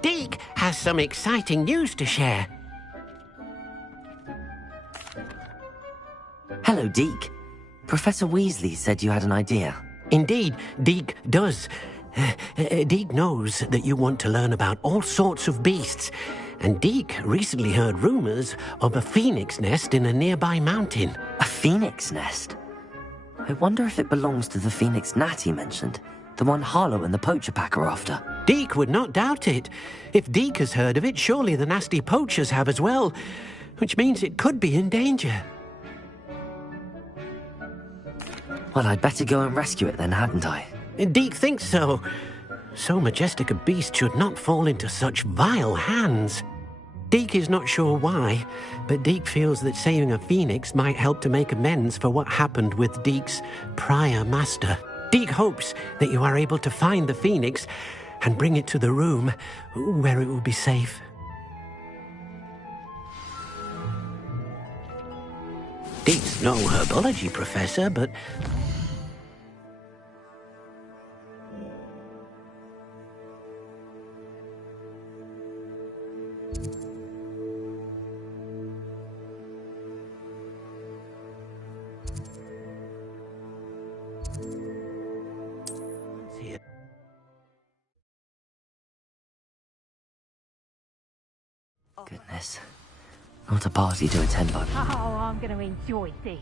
Deke has some exciting news to share. Hello, Deke. Professor Weasley said you had an idea. Indeed, Deke does. Deke knows that you want to learn about all sorts of beasts, and Deke recently heard rumors of a phoenix nest in a nearby mountain. A phoenix nest? I wonder if it belongs to the phoenix gnat he mentioned, the one Harlow and the poacher pack are after. Deke would not doubt it. If Deke has heard of it, surely the nasty poachers have as well, which means it could be in danger. Well, I'd better go and rescue it then, hadn't I? Deke thinks so. So majestic a beast should not fall into such vile hands. Deke is not sure why, but Deke feels that saving a phoenix might help to make amends for what happened with Deke's prior master. Deke hopes that you are able to find the phoenix and bring it to the room where it will be safe. Deke's no herbology professor, but... Goodness. Not a party to attend, but... Oh, I'm going to enjoy this.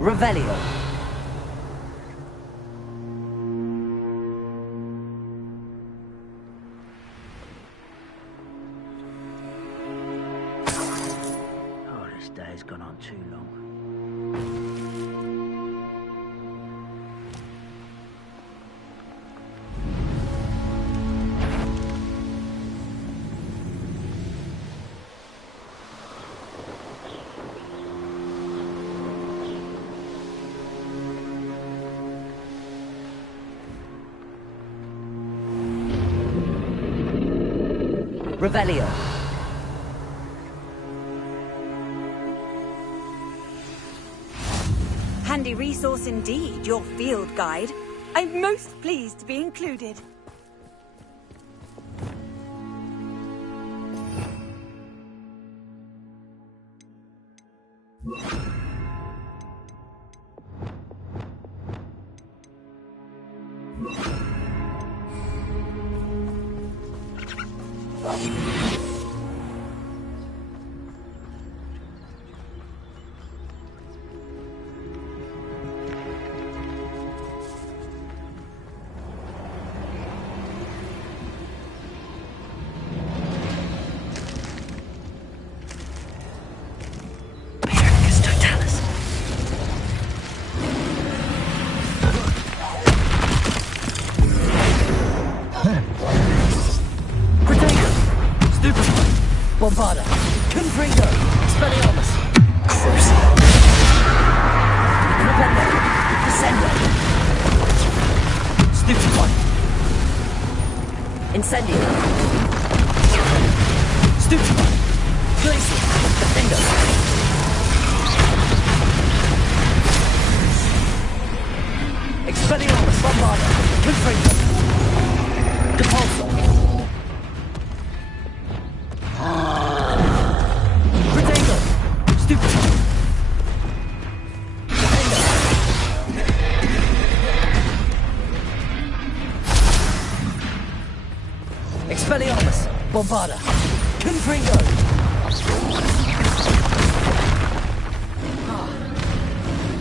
Revelio. Oh, this day's gone on too long. Revelio. Handy resource indeed, your field guide. I'm most pleased to be included. Bombarda. Confringo. Expelliarmus. Crucio. Rependo. Descendo. Stupefy. Incendio. Stupefy. Glacial. Defendo. Expelliarmus. Bombarda. Confringo. Depulso. Expelliarmus, Bombarda, Confringo.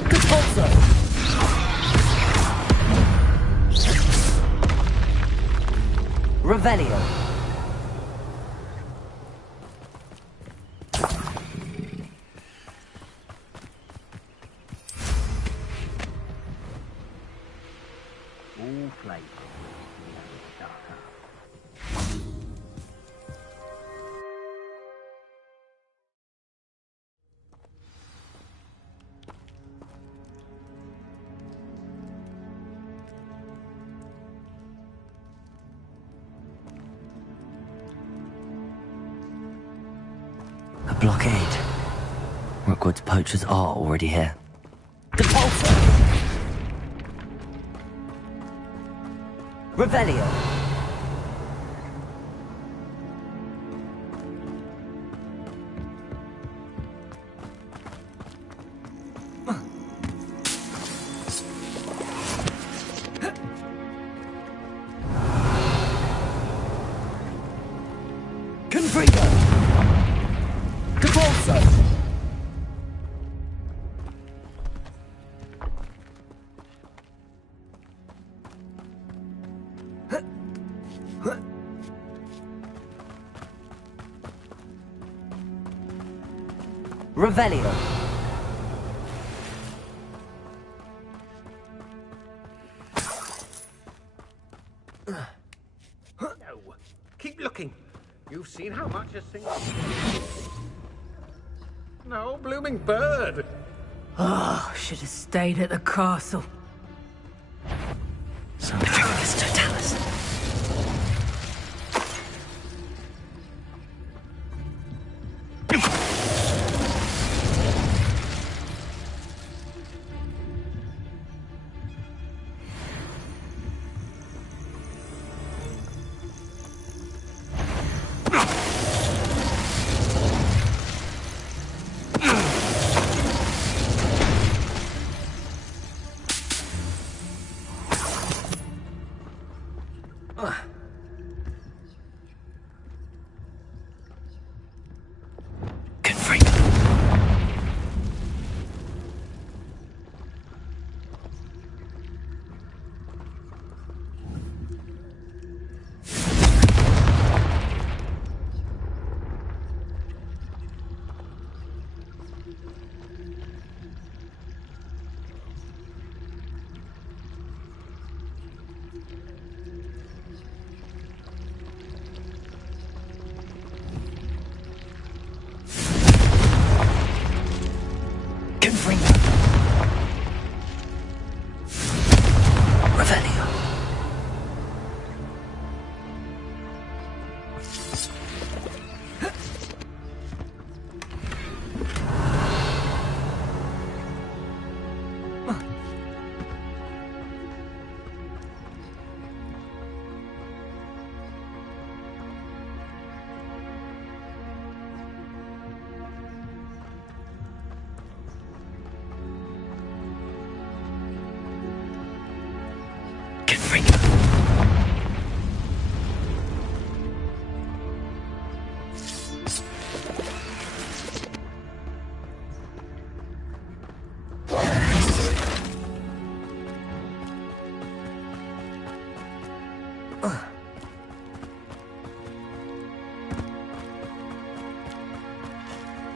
Depulso. Revelio. All flavor. Blockade. Rookwood's poachers are already here. Depulso! Revelio! Confringo! Depulso! Revelio. No, keep looking. You've seen how much a single... No blooming bird. Oh, should have stayed at the castle. Petrificus totalis.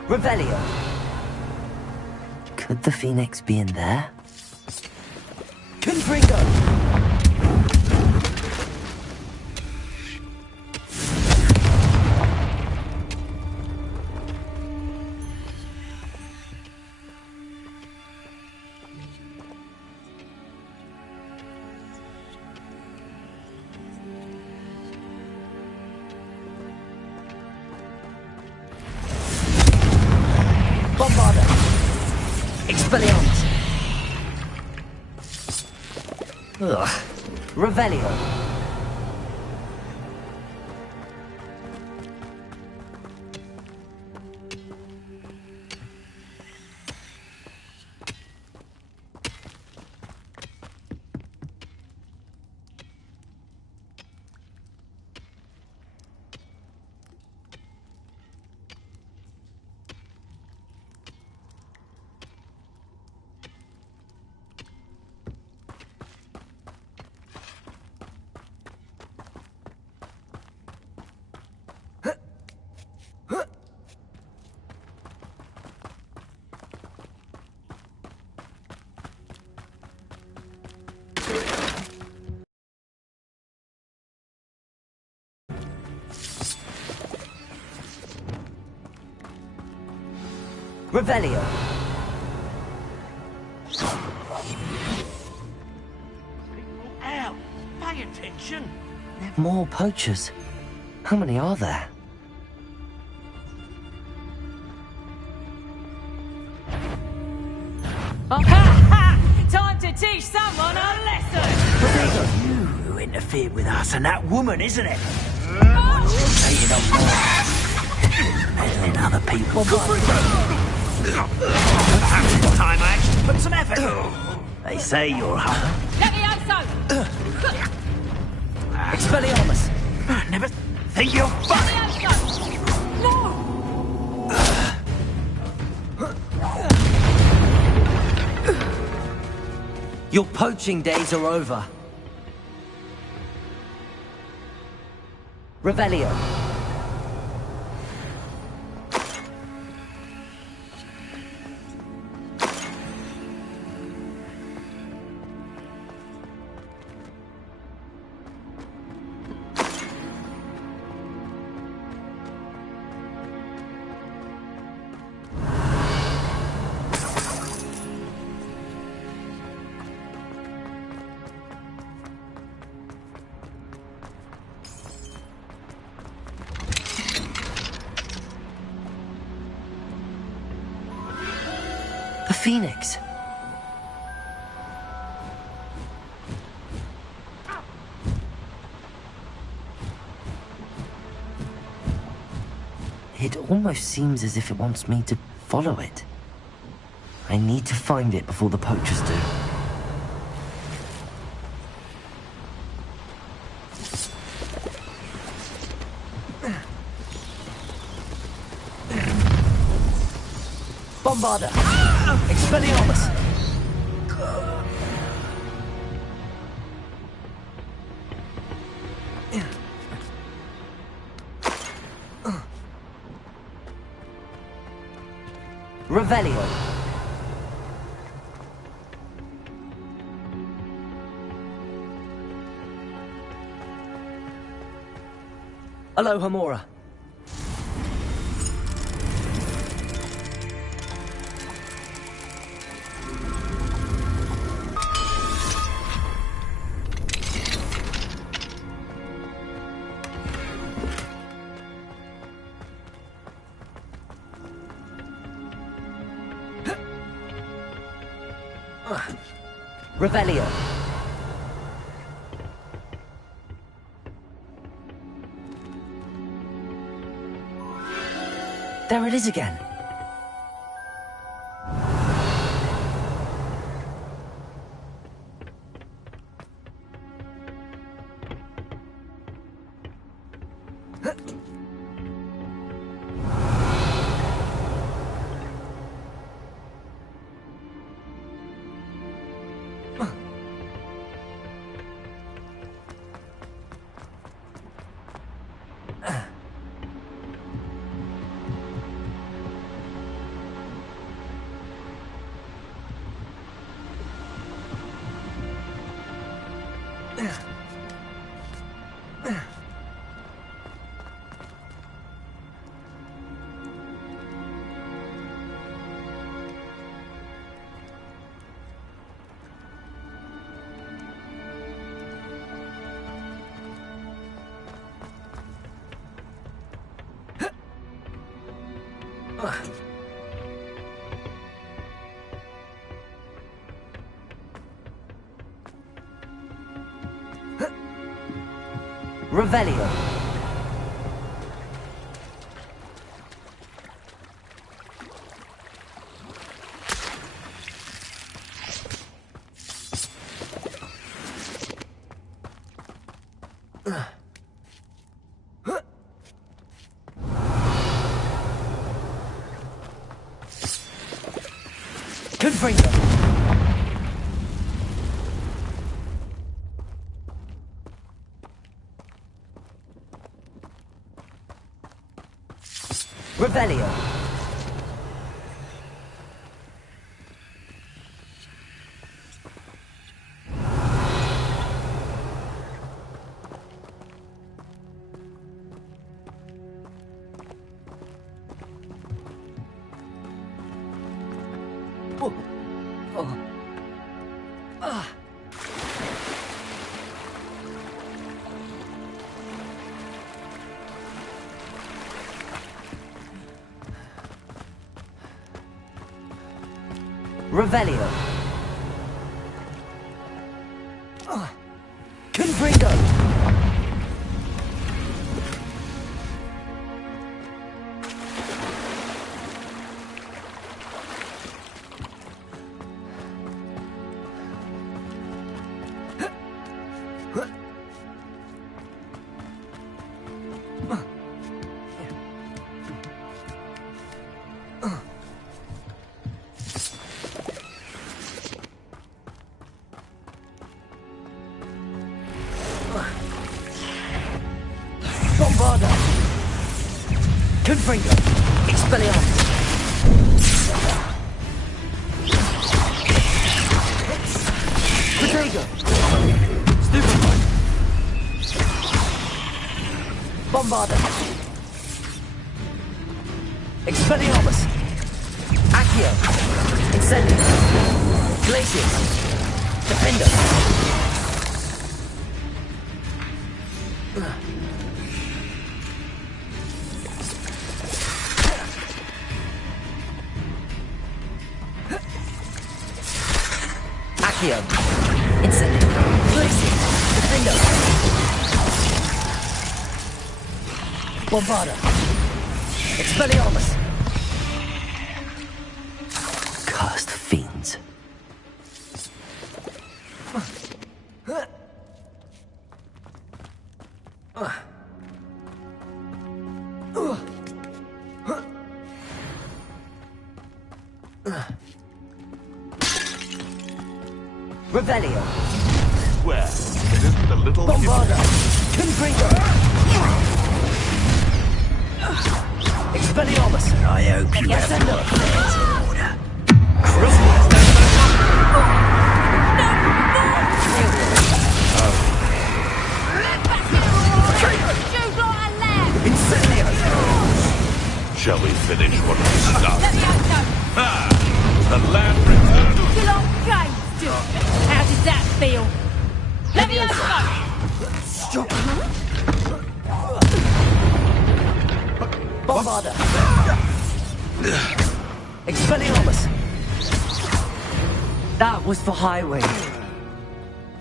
Revelio. Could the Phoenix be in there? Confringo! Expelliarmus! Ugh. Revelio! Revelio! People out! Pay attention! More poachers. How many are there? Oh, ha ha! Time to teach someone a lesson! You who interfered with us and that woman, isn't it? Oh! Taking on more. Meddling other people. Time I actually put some effort. They say you're Levioso! Expelliarmus. Never think you're fun. Levioso! No! Your poaching days are over. Revelio. The Phoenix. It almost seems as if it wants me to follow it. I need to find it before the poachers do. Bombarder! Expelliarmus! Revelio! Aloha Mora. Revelio. There it is again. Revelio. Confringo. Revelio. Oh. Oh. Ah. Revelio. Confringo. Bombarda! Confringo! Expelliarmus! Protego! Stupefy! Bombarda! Expelliarmus! Accio! Incendio! Glacius! Defender! Accio! Incendio! Glacius! Defender! Bombarda! Expelliarmus! Cursed fiends. Revelio. Where? Isn't the little Bombarda. Confringo. Expelliarmus. I hope you have Ascendo. affairs in order. Shoot like a lamb! Incendio! Shall we finish what we started? Let me out, no! Ah! The land returned. Good old game, Stuart. How did that feel? Let me out, no! Bombarda. Expelliarmus. That was for Highway.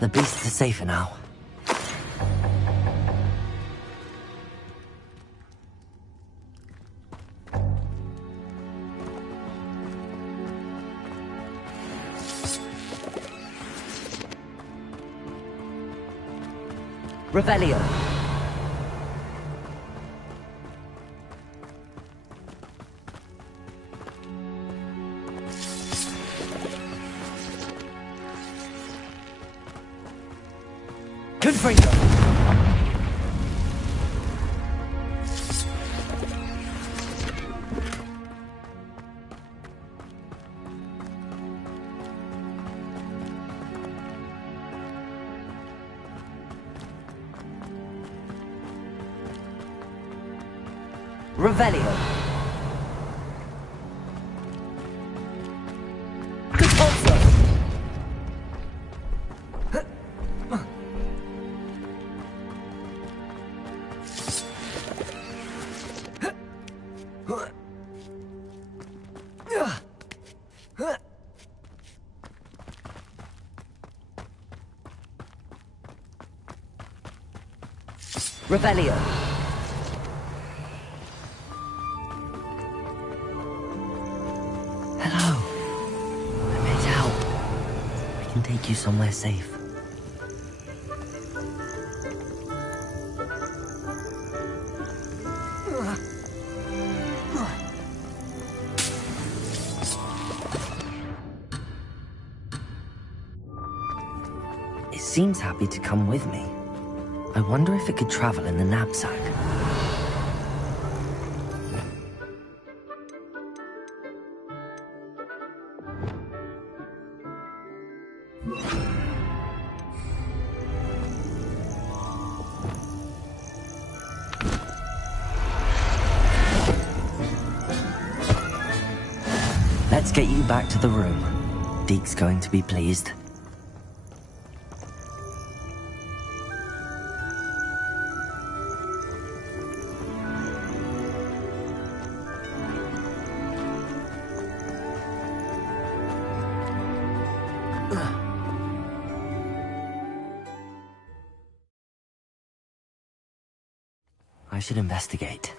The beasts are safer now. Revelio. Confringo. Revelio. Repulso. Revelio. Hello. I made out. I can take you somewhere safe. It seems happy to come with me. I wonder if it could travel in the knapsack. Let's get you back to the room. Deke's going to be pleased. I should investigate.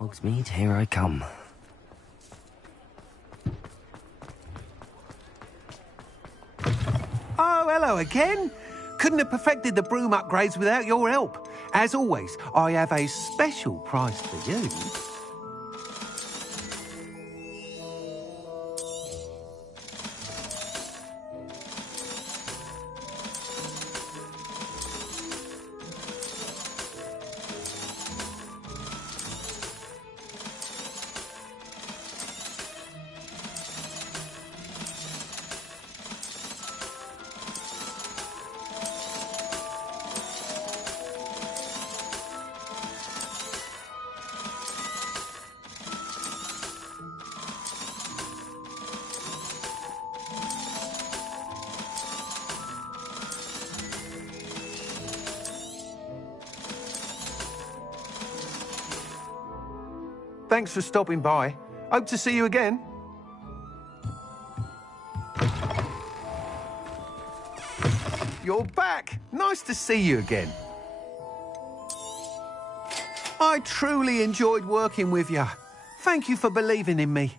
Hogsmeade, here I come. Oh, hello again. Couldn't have perfected the broom upgrades without your help. As always, I have a special prize for you. Thanks for stopping by. Hope to see you again. You're back. Nice to see you again. I truly enjoyed working with you. Thank you for believing in me.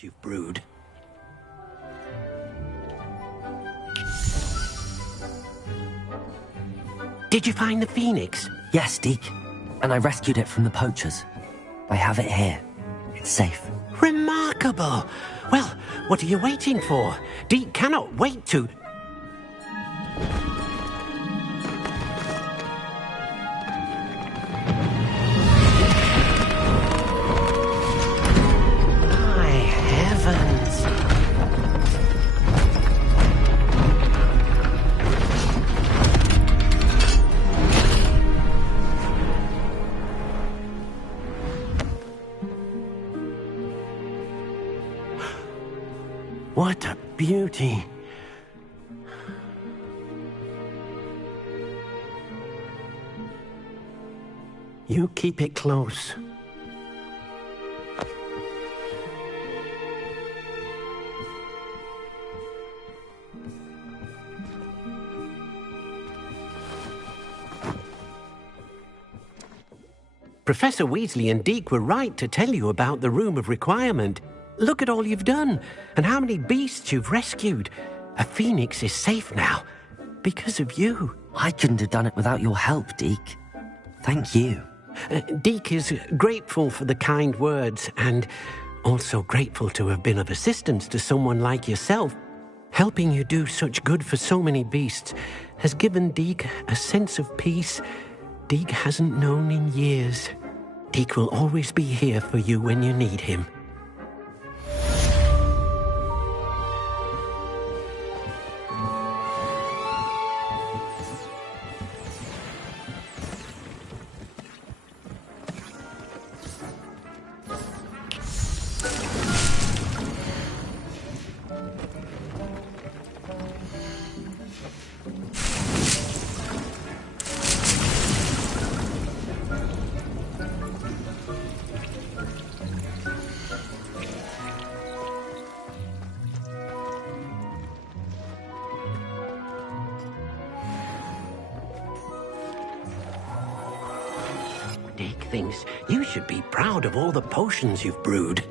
You've brewed. Did you find the phoenix? Yes, Deke. And I rescued it from the poachers. I have it here. It's safe. Remarkable! Well, what are you waiting for? Deke cannot wait to... What a beauty. You keep it close. Professor Weasley and Deke were right to tell you about the Room of Requirement. Look at all you've done, and how many beasts you've rescued. A phoenix is safe now, because of you. I couldn't have done it without your help, Deke. Thank you. Deke is grateful for the kind words, and also grateful to have been of assistance to someone like yourself. Helping you do such good for so many beasts has given Deke a sense of peace Deke hasn't known in years. Deke will always be here for you when you need him. Deke thinks you should be proud of all the potions you've brewed.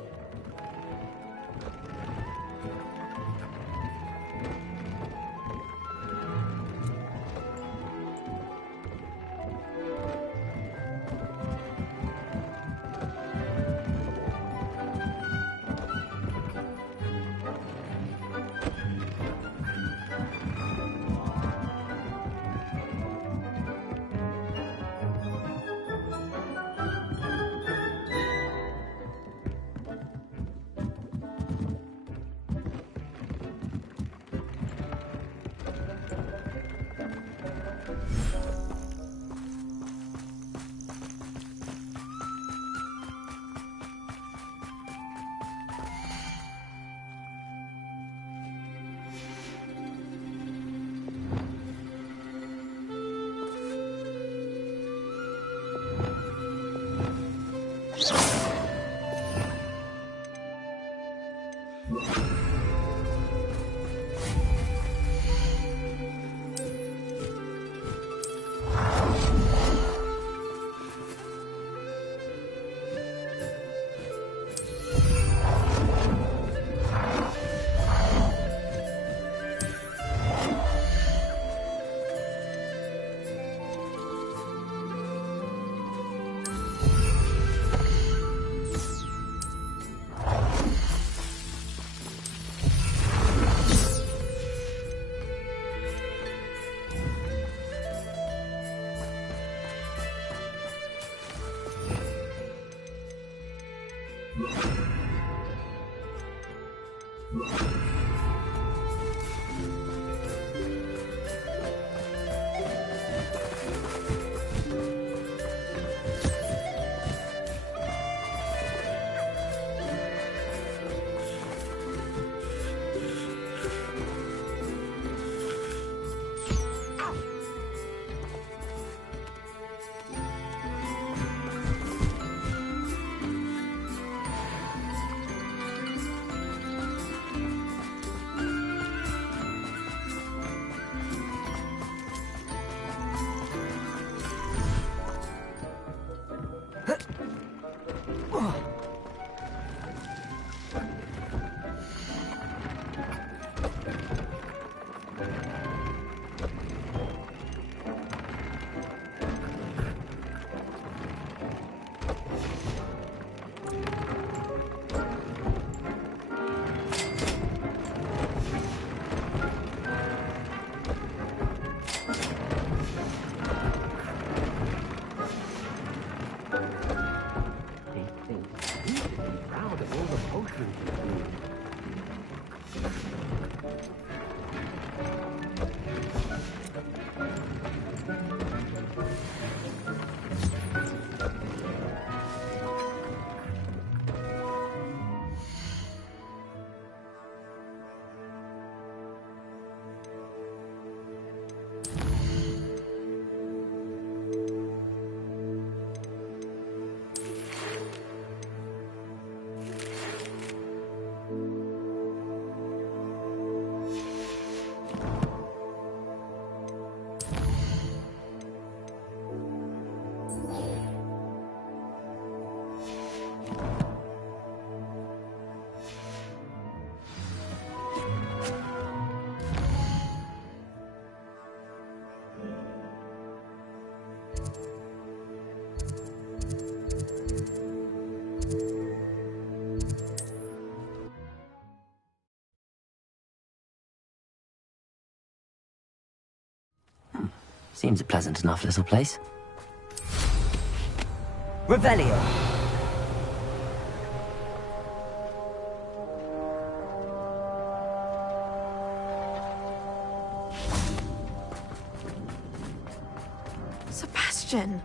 Seems a pleasant enough little place. Revelio. Sebastian,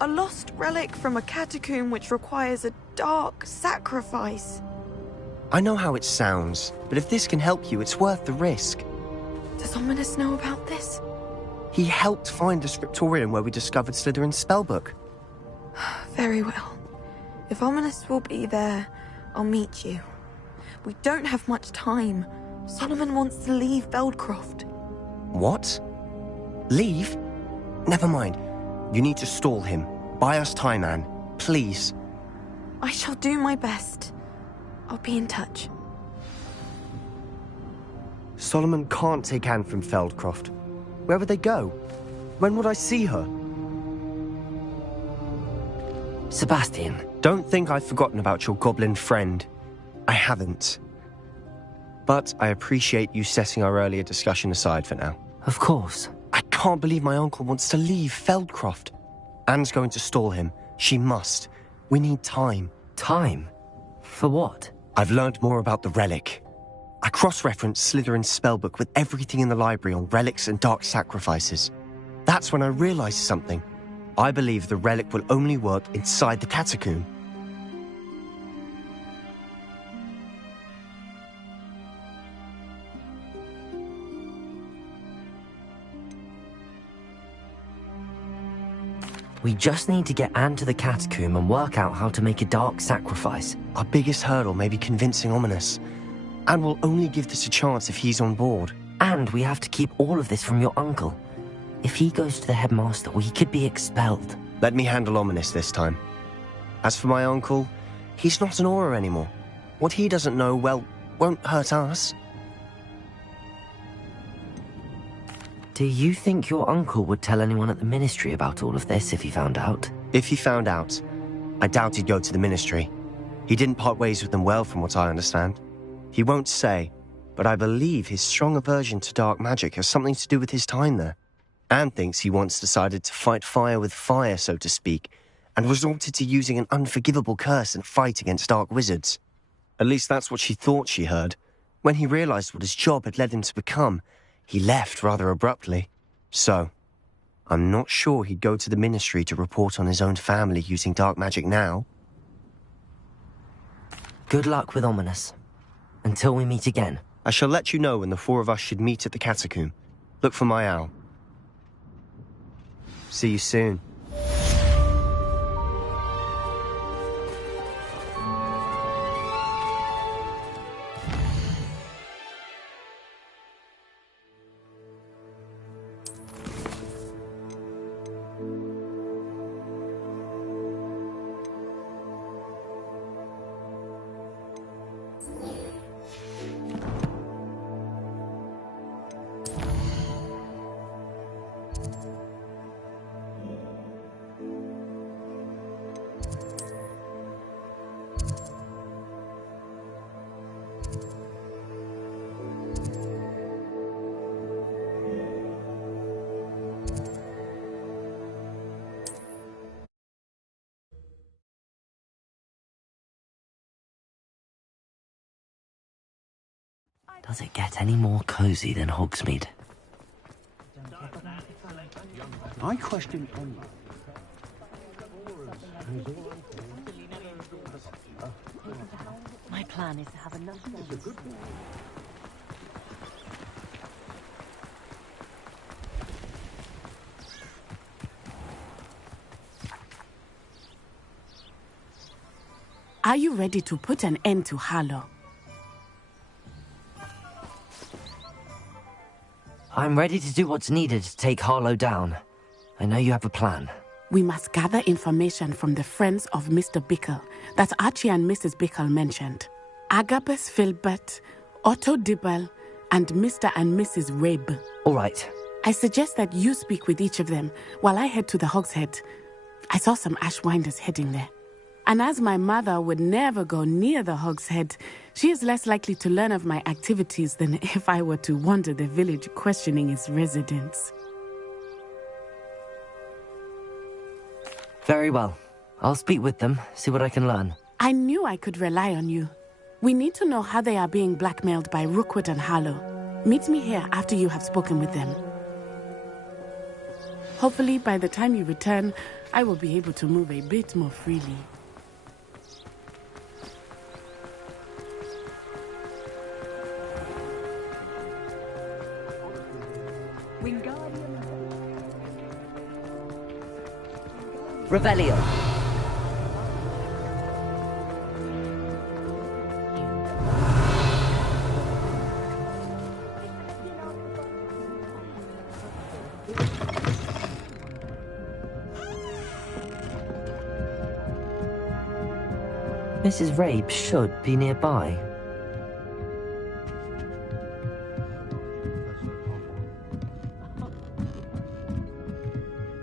a lost relic from a catacomb which requires a dark sacrifice. I know how it sounds, but if this can help you, it's worth the risk. Does Ominous know about this? He helped find the scriptorium where we discovered Slytherin's spellbook. Very well. If Ominous will be there, I'll meet you. We don't have much time. Solomon wants to leave Feldcroft. What? Leave? Never mind. You need to stall him. Buy us time, Anne. Please. I shall do my best. I'll be in touch. Solomon can't take Anne from Feldcroft. Where would they go? When would I see her? Sebastian. Don't think I've forgotten about your goblin friend. I haven't. But I appreciate you setting our earlier discussion aside for now. Of course. I can't believe my uncle wants to leave Feldcroft. Anne's going to stall him. She must. We need time. Time? For what? I've learned more about the relic. I cross-referenced Slytherin's spellbook with everything in the library on relics and dark sacrifices. That's when I realized something. I believe the relic will only work inside the catacomb. We just need to get Anne to the catacomb and work out how to make a dark sacrifice. Our biggest hurdle may be convincing Ominous. And we'll only give this a chance if he's on board. And we have to keep all of this from your uncle. If he goes to the headmaster, we could be expelled. Let me handle Ominous this time. As for my uncle, he's not an Auror anymore. What he doesn't know, well, won't hurt us. Do you think your uncle would tell anyone at the Ministry about all of this if he found out? If he found out, I doubt he'd go to the Ministry. He didn't part ways with them well, from what I understand. He won't say, but I believe his strong aversion to dark magic has something to do with his time there. Anne thinks he once decided to fight fire with fire, so to speak, and resorted to using an unforgivable curse and fight against dark wizards. At least that's what she thought she heard. When he realized what his job had led him to become, he left rather abruptly. So, I'm not sure he'd go to the Ministry to report on his own family using dark magic now. Good luck with Ominous. Until we meet again. I shall let you know when the four of us should meet at the catacomb. Look for my owl. See you soon. Does it get any more cozy than Hogsmeade? I question... My plan is to have enough guns. Are you ready to put an end to Harlow? I'm ready to do what's needed to take Harlow down. I know you have a plan. We must gather information from the friends of Mr. Bickle that Archie and Mrs. Bickle mentioned. Agabus Filbert, Otto Dibble, and Mr. and Mrs. Rabe. All right. I suggest that you speak with each of them while I head to the Hogshead. I saw some Ashwinders heading there. And as my mother would never go near the Hogshead, she is less likely to learn of my activities than if I were to wander the village questioning its residents. Very well. I'll speak with them, see what I can learn. I knew I could rely on you. We need to know how they are being blackmailed by Rookwood and Harlow. Meet me here after you have spoken with them. Hopefully, by the time you return, I will be able to move a bit more freely. Revelio. Mrs. Rabe should be nearby.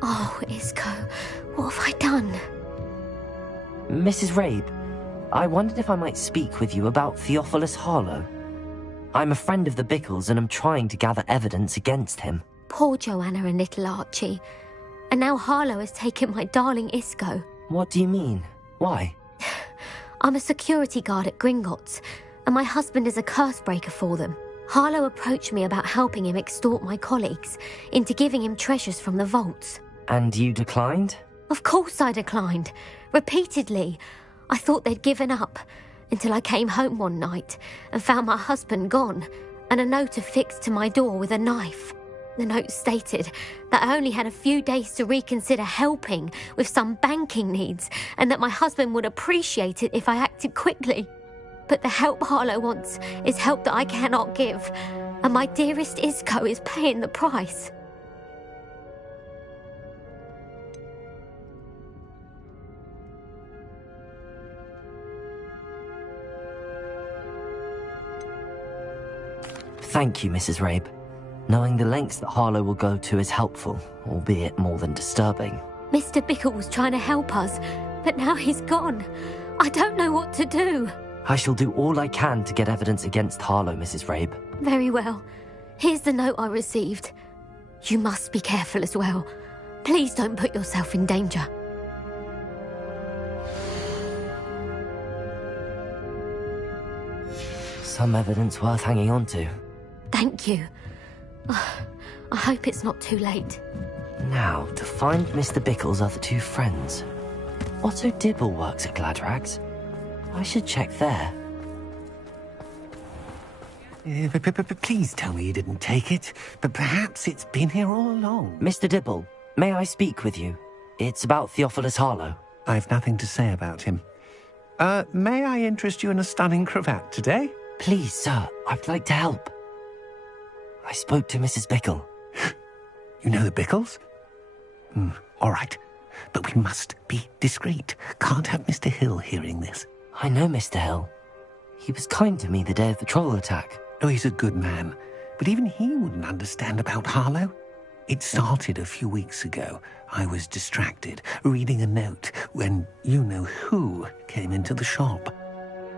Oh, Isco, what have I done? Mrs. Rabe, I wondered if I might speak with you about Theophilus Harlow. I'm a friend of the Bickles and I'm trying to gather evidence against him. Poor Joanna and little Archie. And now Harlow has taken my darling Isco. What do you mean? Why? I'm a security guard at Gringotts, and my husband is a curse breaker for them. Harlow approached me about helping him extort my colleagues into giving him treasures from the vaults. And you declined? Of course I declined. Repeatedly. I thought they'd given up, until I came home one night and found my husband gone, and a note affixed to my door with a knife. The note stated that I only had a few days to reconsider helping with some banking needs, and that my husband would appreciate it if I acted quickly. But the help Harlow wants is help that I cannot give, and my dearest Isco is paying the price. Thank you, Mrs. Rabe. Knowing the lengths that Harlow will go to is helpful, albeit more than disturbing. Mr. Bickle was trying to help us, but now he's gone. I don't know what to do. I shall do all I can to get evidence against Harlow, Mrs. Rabe. Very well. Here's the note I received. You must be careful as well. Please don't put yourself in danger. Some evidence worth hanging on to. Thank you. I hope it's not too late. Now, to find Mr. Bickle's other two friends. Otto Dibble works at Gladrags. I should check there. Please tell me you didn't take it, but perhaps it's been here all along. Mr. Dibble, may I speak with you? It's about Theophilus Harlow. I've nothing to say about him. May I interest you in a stunning cravat today? Please, sir, I'd like to help. I spoke to Mrs. Bickle. You know the Bickles? All right, but we must be discreet. Can't have Mr. Hill hearing this. I know Mr. Hill. He was kind to me the day of the troll attack. Oh, he's a good man, but even he wouldn't understand about Harlow. It started a few weeks ago. I was distracted, reading a note, when you-know-who came into the shop.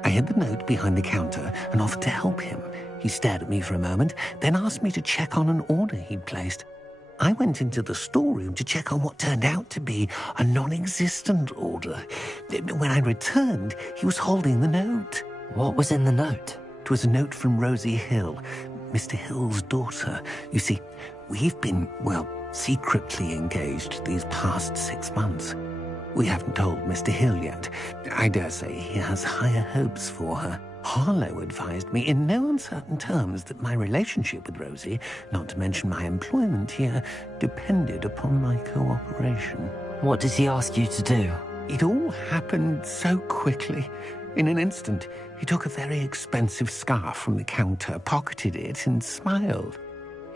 I hid the note behind the counter and offered to help him. He stared at me for a moment, then asked me to check on an order he'd placed. I went into the storeroom to check on what turned out to be a non-existent order. When I returned, he was holding the note. What was in the note? It was a note from Rosie Hill, Mr. Hill's daughter. You see, we've been, secretly engaged these past 6 months. We haven't told Mr. Hill yet. I dare say he has higher hopes for her. Harlow advised me in no uncertain terms that my relationship with Rosie, not to mention my employment here, depended upon my cooperation. What does he ask you to do? It all happened so quickly. In an instant, he took a very expensive scarf from the counter, pocketed it, and smiled.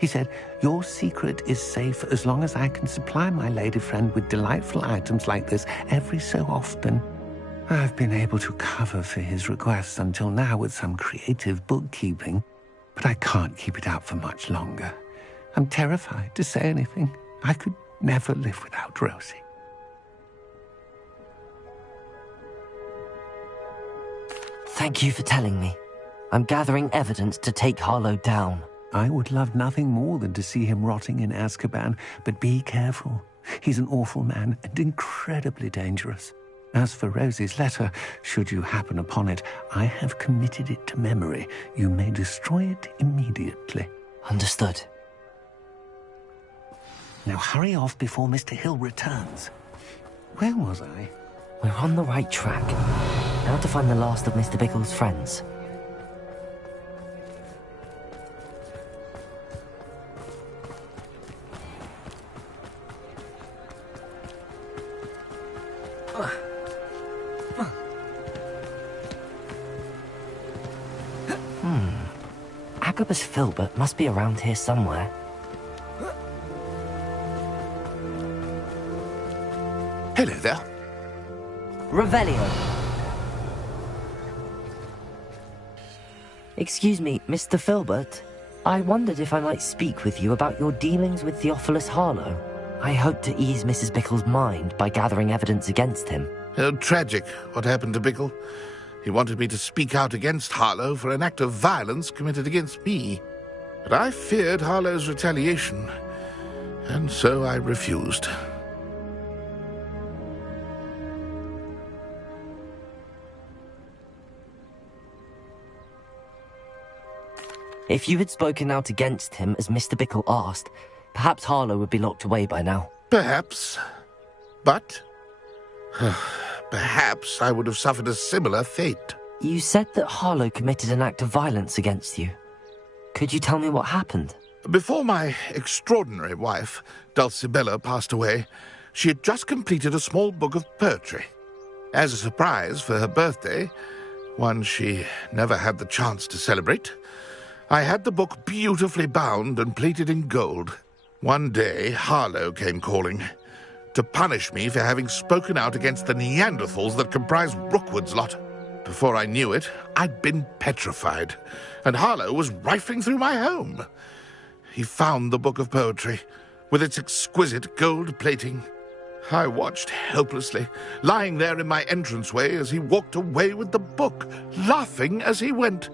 He said, "Your secret is safe as long as I can supply my lady friend with delightful items like this every so often." I've been able to cover for his requests until now with some creative bookkeeping, but I can't keep it up for much longer. I'm terrified to say anything. I could never live without Rosie. Thank you for telling me. I'm gathering evidence to take Harlow down. I would love nothing more than to see him rotting in Azkaban, but be careful. He's an awful man and incredibly dangerous. As for Rosie's letter, should you happen upon it, I have committed it to memory. You may destroy it immediately. Understood. Now hurry off before Mr. Hill returns. Where was I? We're on the right track. Now to find the last of Mr. Bickle's friends. Agabus Filbert must be around here somewhere. Hello there. Revelio. Excuse me, Mr. Filbert. I wondered if I might speak with you about your dealings with Theophilus Harlow. I hope to ease Mrs. Bickle's mind by gathering evidence against him. Oh, tragic what happened to Bickle. He wanted me to speak out against Harlow for an act of violence committed against me. But I feared Harlow's retaliation, and so I refused. If you had spoken out against him as Mr. Bickle asked, perhaps Harlow would be locked away by now. Perhaps. But perhaps I would have suffered a similar fate. You said that Harlow committed an act of violence against you. Could you tell me what happened? Before my extraordinary wife, Dulcibella, passed away, she had just completed a small book of poetry. As a surprise for her birthday, one she never had the chance to celebrate, I had the book beautifully bound and plated in gold. One day, Harlow came calling to punish me for having spoken out against the Neanderthals that comprise Rookwood's lot. Before I knew it, I'd been petrified, and Harlow was rifling through my home. He found the book of poetry, with its exquisite gold plating. I watched helplessly, lying there in my entranceway as he walked away with the book, laughing as he went.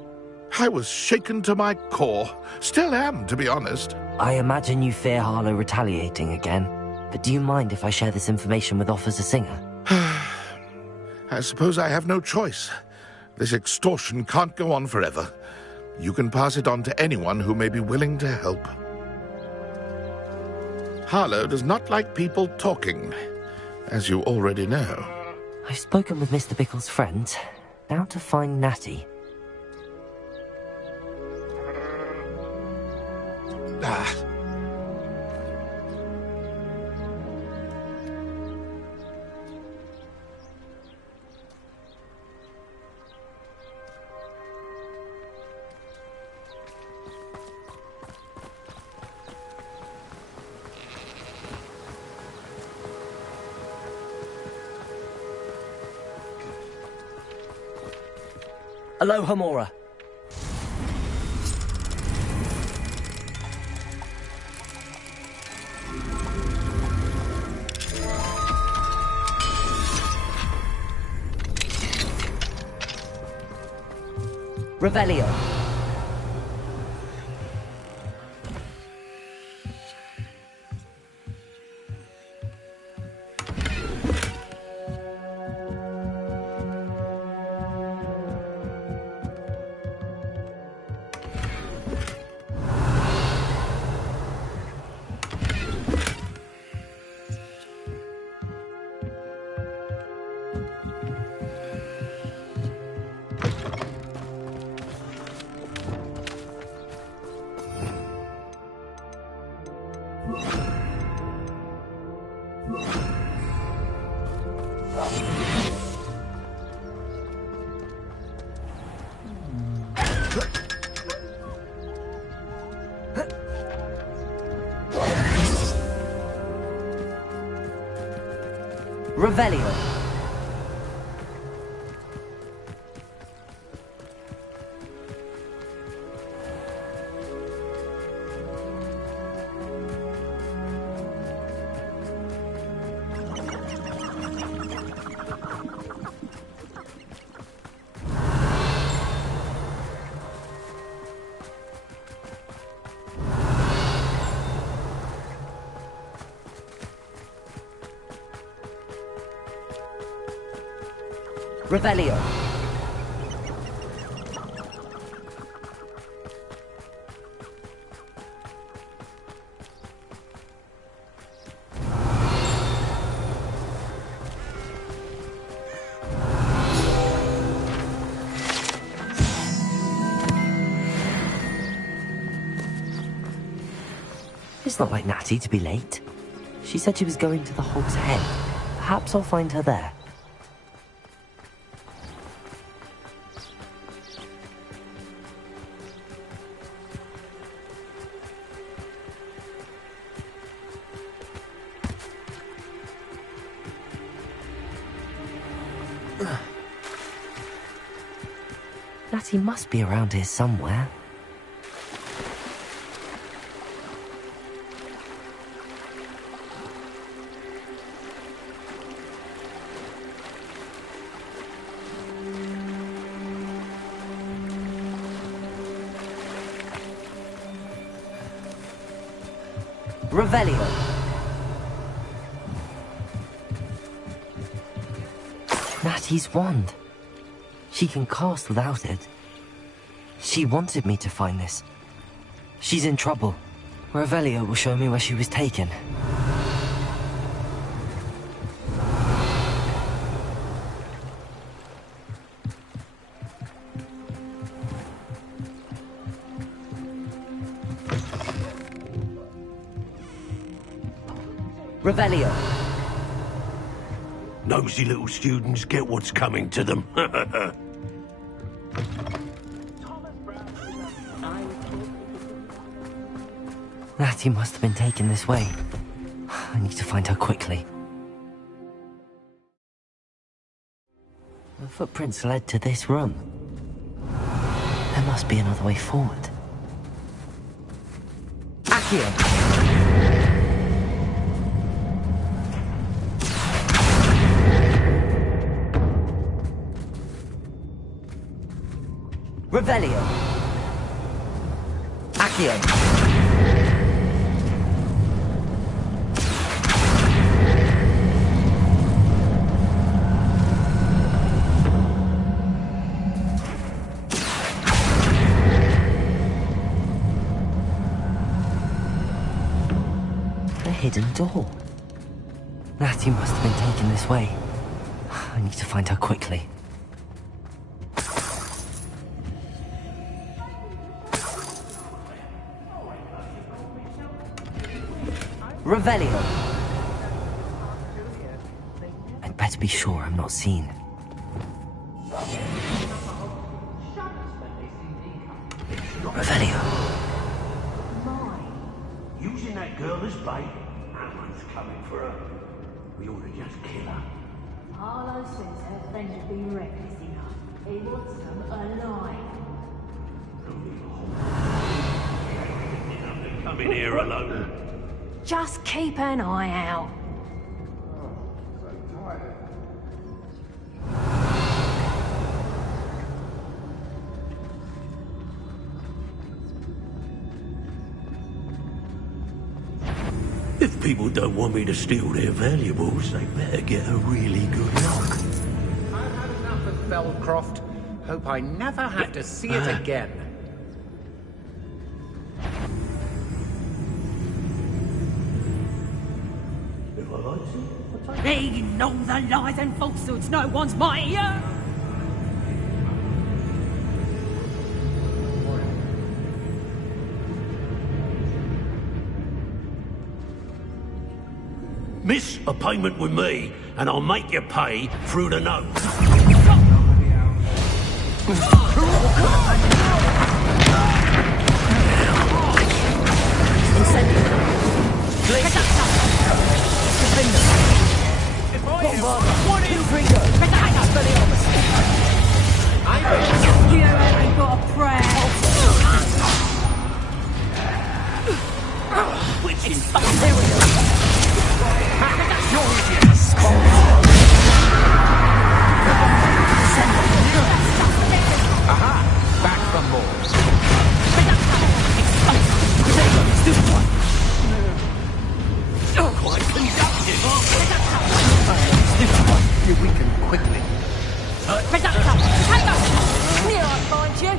I was shaken to my core. Still am, to be honest. I imagine you fear Harlow retaliating again, but do you mind if I share this information with Officer Singer? I suppose I have no choice. This extortion can't go on forever. You can pass it on to anyone who may be willing to help. Harlow does not like people talking, as you already know. I've spoken with Mr. Bickle's friends. Now to find Natty. Aloha, Mora. Revelio. Revelio. Revelio. It's not like Natty to be late. She said she was going to the Hog's Head. Perhaps I'll find her there. Natty must be around here somewhere. Revelio. Natty's wand. She can cast without it. She wanted me to find this. She's in trouble. Revelio will show me where she was taken. Revelio. Nosy little students get what's coming to them. Natty must have been taken this way. I need to find her quickly. The footprints led to this room. There must be another way forward. Accio! Revelio. Accio. The hidden door. Natty must have been taken this way. I need to find her quickly. Revelio. I'd better be sure I'm not seen. Revelio. Using that girl as bait, Alan's coming for her. We ought to just kill her. Harlow says her friend would be reckless enough. He wants them alive. Come in here alone. Just keep an eye out. If people don't want me to steal their valuables, they better get a really good look. I've had enough of Belcroft. Hope I never have to see it again. They know the lies and falsehoods no one's mightier. Miss a payment with me, and I'll make you pay through the nose. You ain't got a prayer. Which is Aha! Back from Moors. quite conductive. You weaken quickly. Here I find you.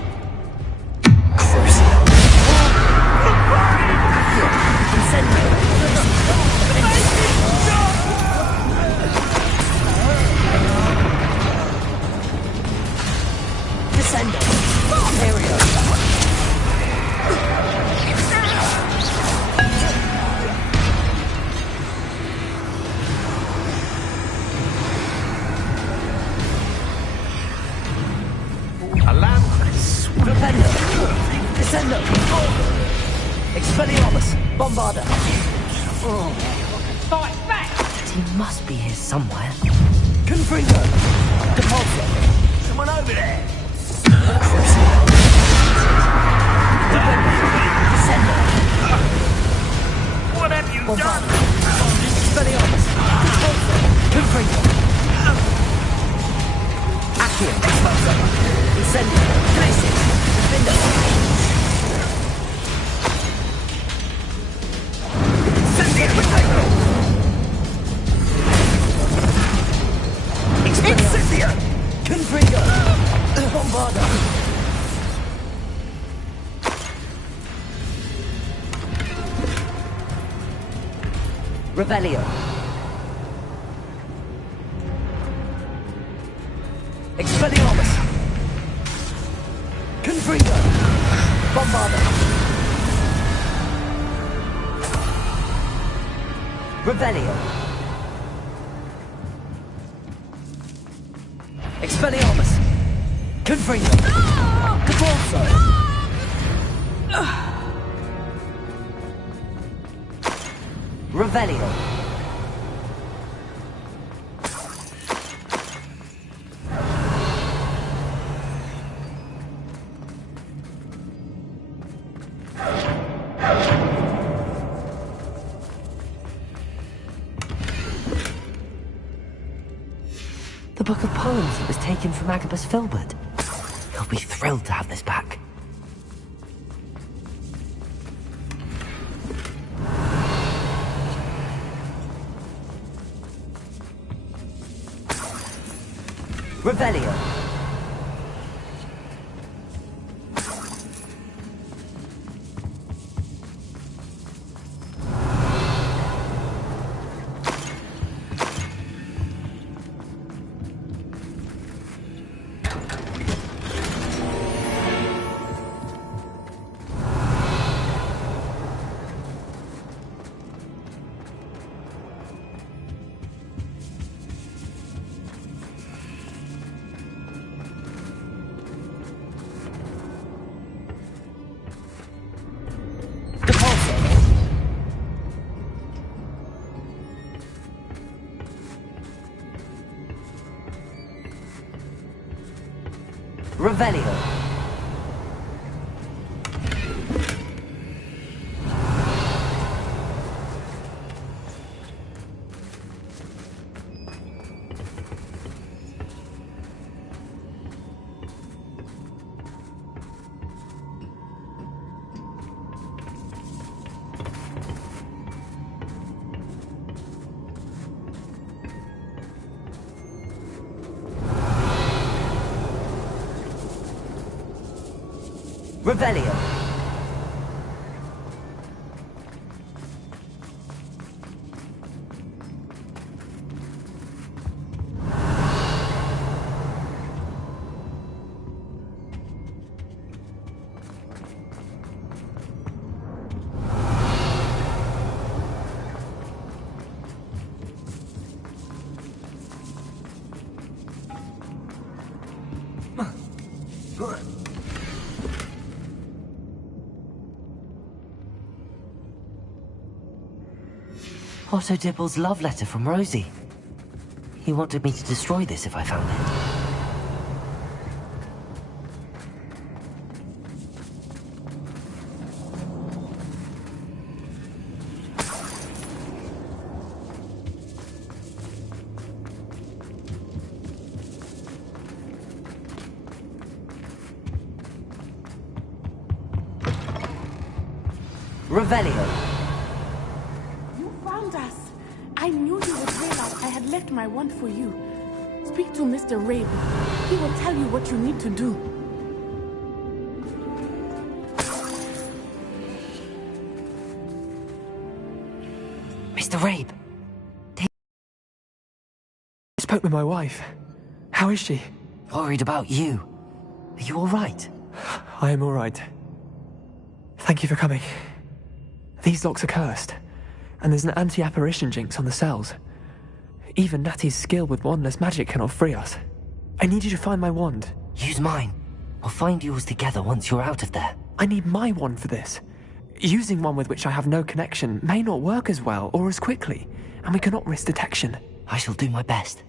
Descender. Ontario. A lamp. Propender. Descender. Expelliarmus. Bombarder. Fight back. He must be here somewhere. Confringo. Depulsor. Someone over there. Descender. What have you done? Expelliarmus. Depulsor. Confringo. Accio. Expulsor. Incendio. Glacius. Defender. Incendio. Confringo. Bombarder. Revelio. Expelliarmus. Confringo. Bombarda. Revelio. Expelliarmus. Confringo. Caporzo. Revelio. The book of poems that was taken from Agabus Filbert. He'll be thrilled to have this back. Revelio. Revelio. Revelio. Otto Dibble's love letter from Rosie. He wanted me to destroy this if I found it. Revelio. I knew you would realize I had left my wand for you. Speak to Mr. Rabe. He will tell you what you need to do. Mr. Rabe. I spoke with my wife. How is she? Worried about you. Are you all right? I am all right. Thank you for coming. These locks are cursed, and there's an anti-apparition jinx on the cells. Even Natty's skill with wandless magic cannot free us. I need you to find my wand. Use mine. We'll find yours together once you're out of there. I need my wand for this. Using one with which I have no connection may not work as well or as quickly, and we cannot risk detection. I shall do my best.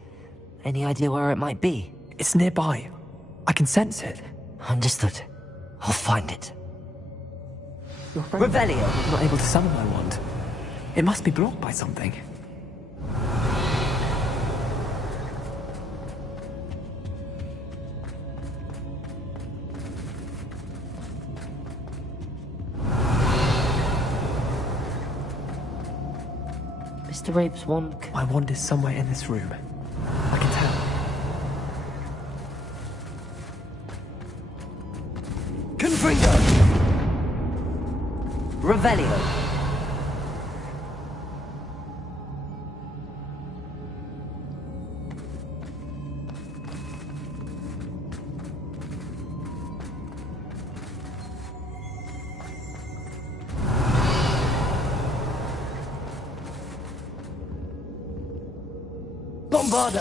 Any idea where it might be? It's nearby. I can sense it. Understood. I'll find it. Your friend Revelio was not able to summon my wand. It must be blocked by something. Mr. Rabe's wand... My wand is somewhere in this room. I can tell. Confringo! Revelio. Don't bother.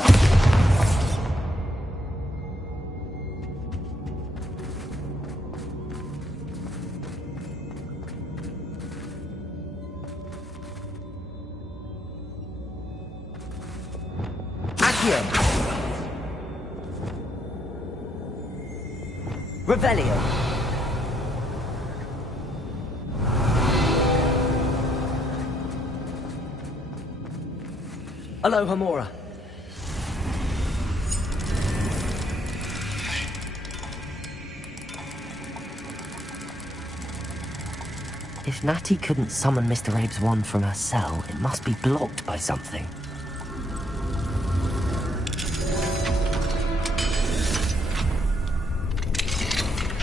Accio. Revelio. Aloha Mora. If Natty couldn't summon Mr. Abe's wand from her cell, it must be blocked by something.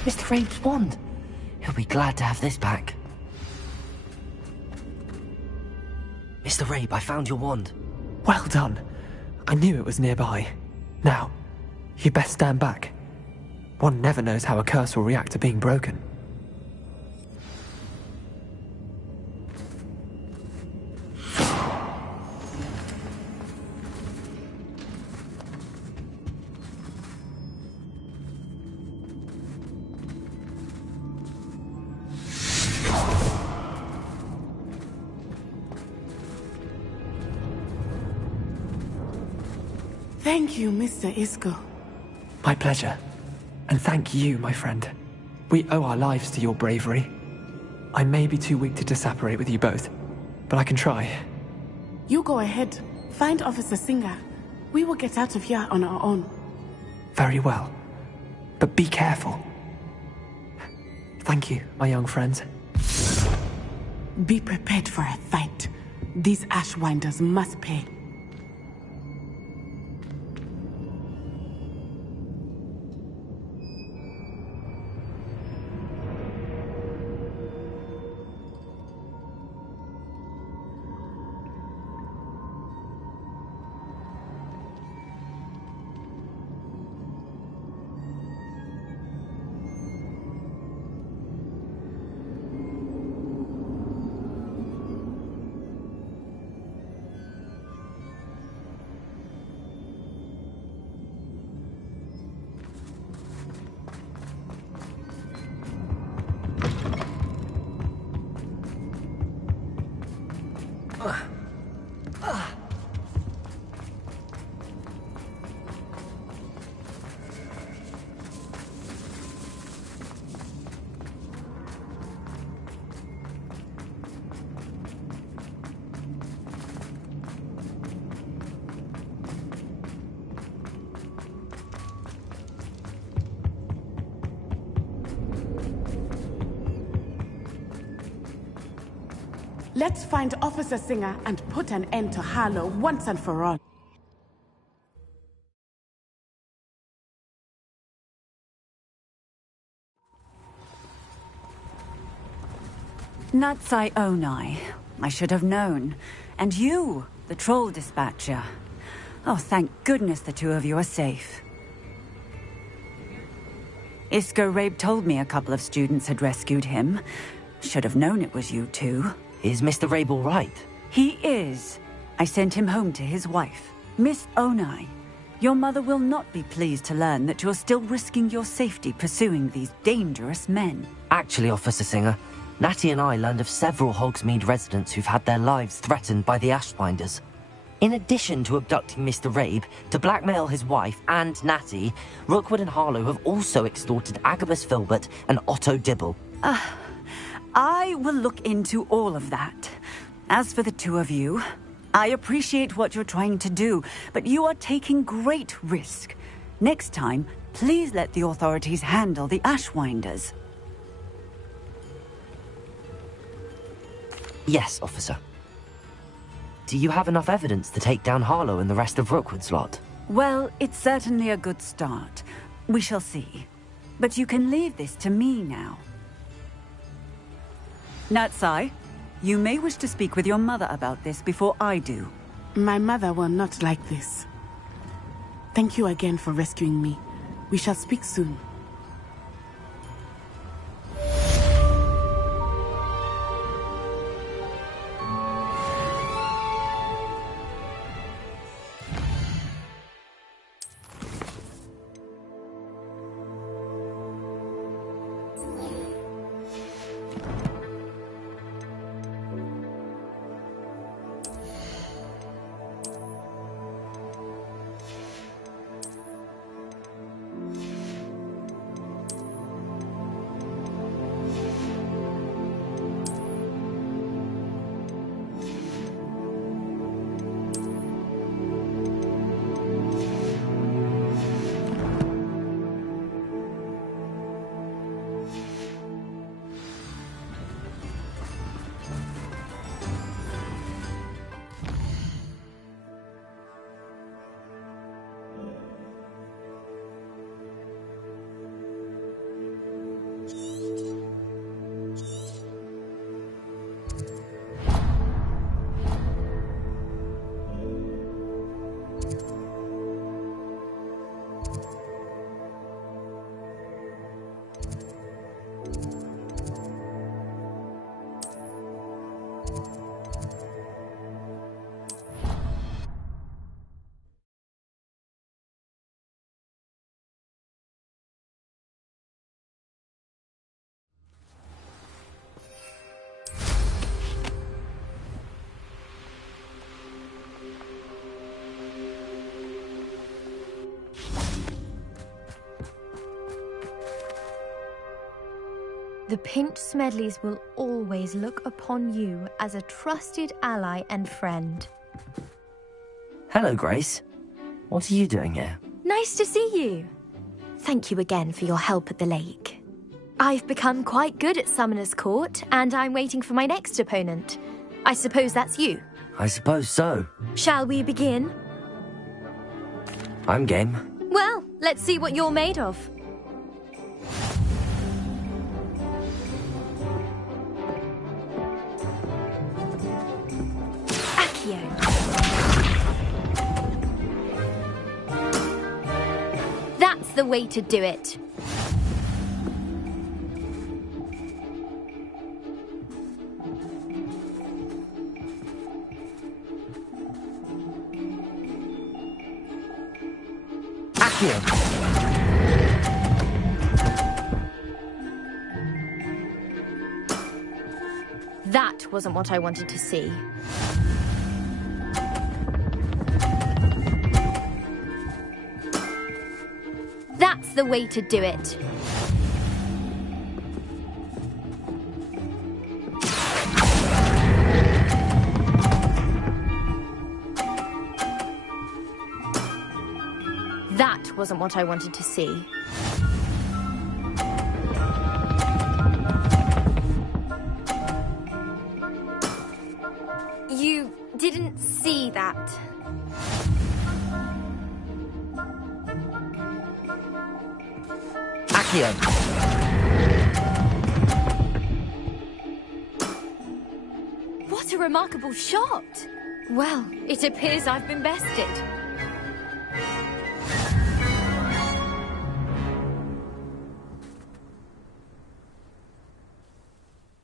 Mr. Abe's wand. He'll be glad to have this back. Mr. Abe, I found your wand. Well done. I knew it was nearby. Now, you best stand back. One never knows how a curse will react to being broken. Thank you, Mr. Isco. My pleasure. And thank you, my friend. We owe our lives to your bravery. I may be too weak to disapparate with you both, but I can try. You go ahead. Find Officer Singer. We will get out of here on our own. Very well. But be careful. Thank you, my young friends. Be prepared for a fight. These Ashwinders must pay. Let's find Officer Singer and put an end to Harlow once and for all. Natsai Onai. I should have known. And you, the troll dispatcher. Oh, thank goodness the two of you are safe. Isco Rabe told me a couple of students had rescued him. Should have known it was you two. Is Mr. Rabe all right? He is. I sent him home to his wife. Miss Onai, your mother will not be pleased to learn that you're still risking your safety pursuing these dangerous men. Actually, Officer Singer, Natty and I learned of several Hogsmeade residents who've had their lives threatened by the Ashbinders. In addition to abducting Mr. Rabe, to blackmail his wife and Natty, Rookwood and Harlow have also extorted Agabus Filbert and Otto Dibble. I will look into all of that. As for the two of you, I appreciate what you're trying to do, but you are taking great risk. Next time, please let the authorities handle the Ashwinders. Yes, officer. Do you have enough evidence to take down Harlow and the rest of Rookwood's lot? Well, it's certainly a good start. We shall see. But you can leave this to me now. Natsai, you may wish to speak with your mother about this before I do. My mother will not like this. Thank you again for rescuing me. We shall speak soon. The Pinch Smedleys will always look upon you as a trusted ally and friend. Hello, Grace. What are you doing here? Nice to see you. Thank you again for your help at the lake. I've become quite good at Summoner's Court, and I'm waiting for my next opponent. I suppose that's you. I suppose so. Shall we begin? I'm game. Well, let's see what you're made of. Accio. That's the way to do it. That wasn't what I wanted to see. That's the way to do it. That wasn't what I wanted to see. You didn't see that. Accio. What a remarkable shot! Well, it appears I've been bested.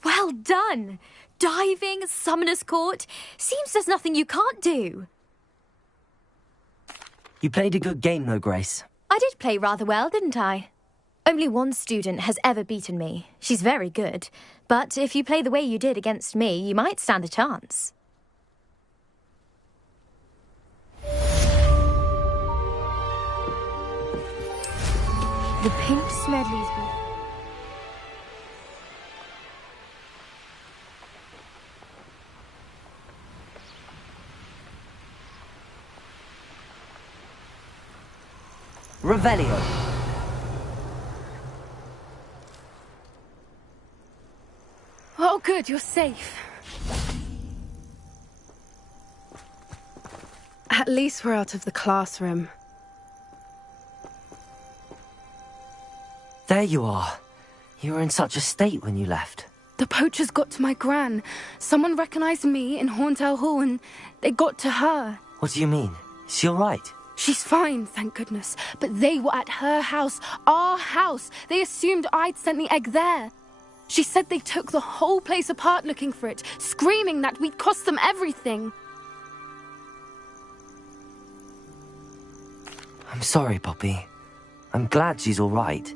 Well done! Diving, Summoner's Court. Seems there's nothing you can't do. You played a good game, though, Grace. I did play rather well, didn't I? Only one student has ever beaten me. She's very good. But if you play the way you did against me, you might stand a chance. The Pinch Smedleys will... Revelio. Oh, good, you're safe. At least we're out of the classroom. There you are. You were in such a state when you left. The poachers got to my gran. Someone recognized me in Horntail Hall and they got to her. What do you mean? Is she all right? She's fine, thank goodness. But they were at her house, our house. They assumed I'd sent the egg there. She said they took the whole place apart looking for it, screaming that we'd cost them everything. I'm sorry, Poppy. I'm glad she's all right.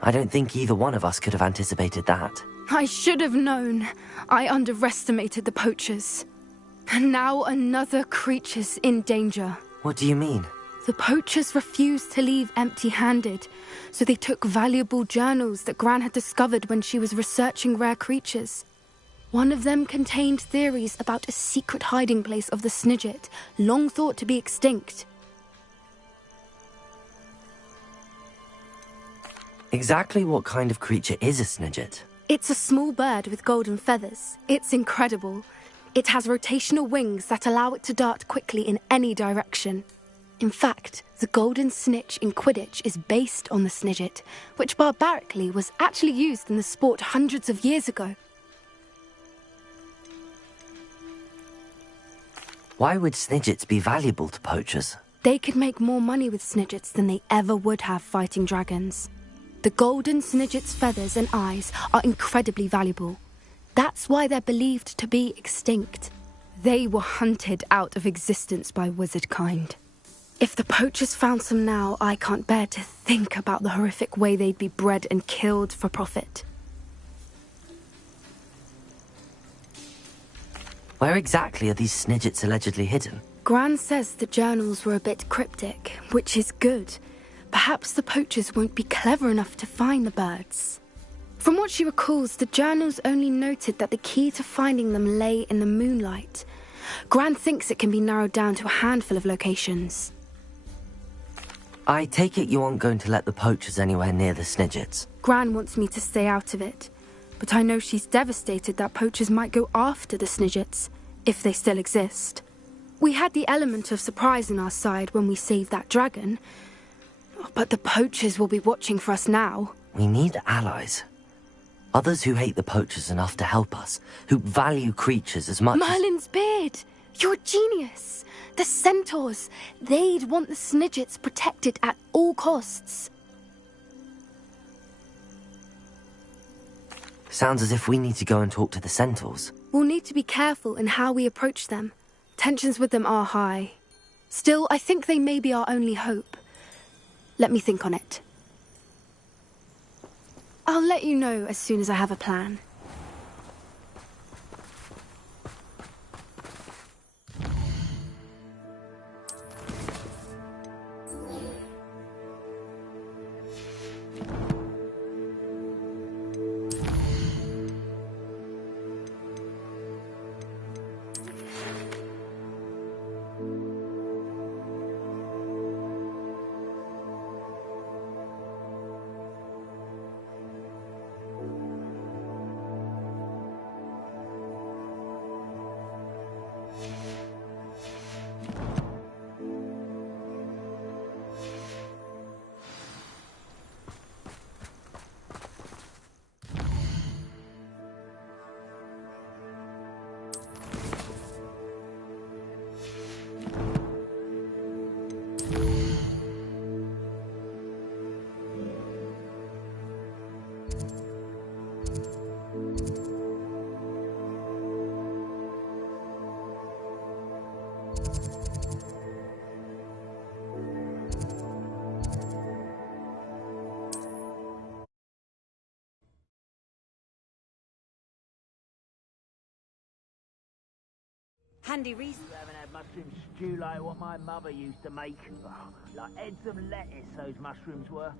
I don't think either one of us could have anticipated that. I should have known. I underestimated the poachers. And now another creature's in danger. What do you mean? The poachers refused to leave empty-handed, so they took valuable journals that Gran had discovered when she was researching rare creatures. One of them contained theories about a secret hiding place of the Snidget, long thought to be extinct. Exactly what kind of creature is a Snidget? It's a small bird with golden feathers. It's incredible. It has rotational wings that allow it to dart quickly in any direction. In fact, the golden snitch in Quidditch is based on the Snidget, which barbarically was actually used in the sport hundreds of years ago. Why would Snidgets be valuable to poachers? They could make more money with Snidgets than they ever would have fighting dragons. The golden Snidget's feathers and eyes are incredibly valuable. That's why they're believed to be extinct. They were hunted out of existence by wizard kind. If the poachers found some now, I can't bear to think about the horrific way they'd be bred and killed for profit. Where exactly are these Snidgets allegedly hidden? Gran says the journals were a bit cryptic, which is good. Perhaps the poachers won't be clever enough to find the birds. From what she recalls, the journals only noted that the key to finding them lay in the moonlight. Gran thinks it can be narrowed down to a handful of locations. I take it you aren't going to let the poachers anywhere near the Snidgets? Gran wants me to stay out of it, but I know she's devastated that poachers might go after the Snidgets, if they still exist. We had the element of surprise on our side when we saved that dragon, but the poachers will be watching for us now. We need allies. Others who hate the poachers enough to help us, who value creatures as much Merlin's beard! You're a genius! The centaurs! They'd want the Snidgets protected at all costs. Sounds as if we need to go and talk to the centaurs. We'll need to be careful in how we approach them. Tensions with them are high. Still, I think they may be our only hope. Let me think on it. I'll let you know as soon as I have a plan. Handy reason. You haven't had mushroom stew like what my mother used to make. Oh, like heads of lettuce, those mushrooms were.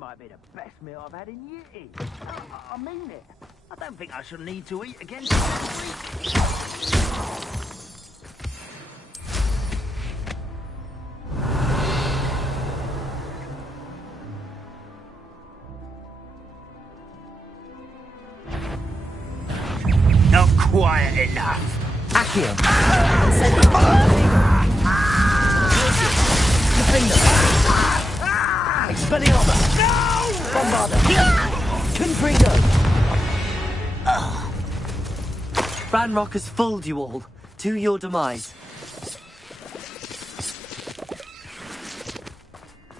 might be the best meal I've had in years. I mean it. I don't think I shall need to eat again next week. Not quiet enough. Accio. Expelliarmus! No! Bombarda! Confringo! Ranrock has fooled you all. To your demise.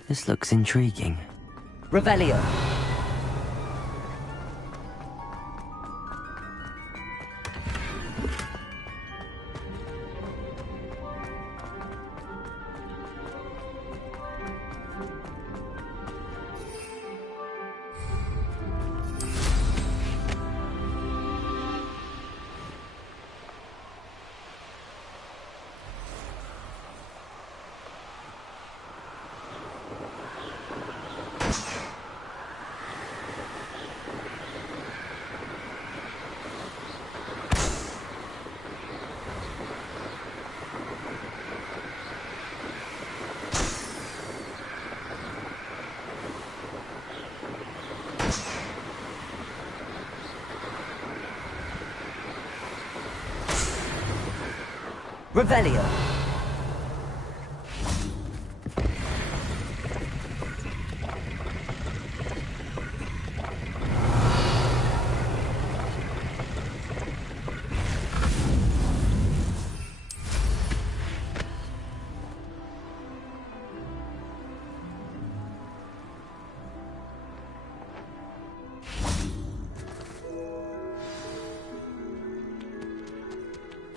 This looks intriguing. Revelio! Revelio.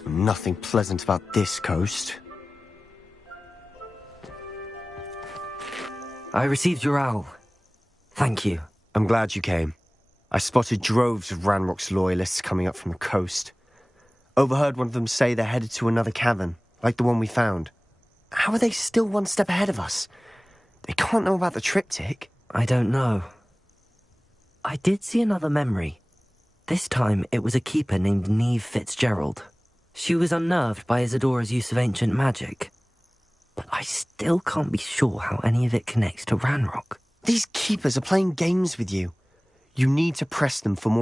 Nothing pleasant about this coast. I received your owl. Thank you. I'm glad you came. I spotted droves of Ranrock's loyalists coming up from the coast. Overheard one of them say they're headed to another cavern, like the one we found. How are they still one step ahead of us? They can't know about the triptych. I don't know. I did see another memory. This time it was a keeper named Neve Fitzgerald. She was unnerved by Isadora's use of ancient magic. But I still can't be sure how any of it connects to Ranrock. These keepers are playing games with you. You need to press them for more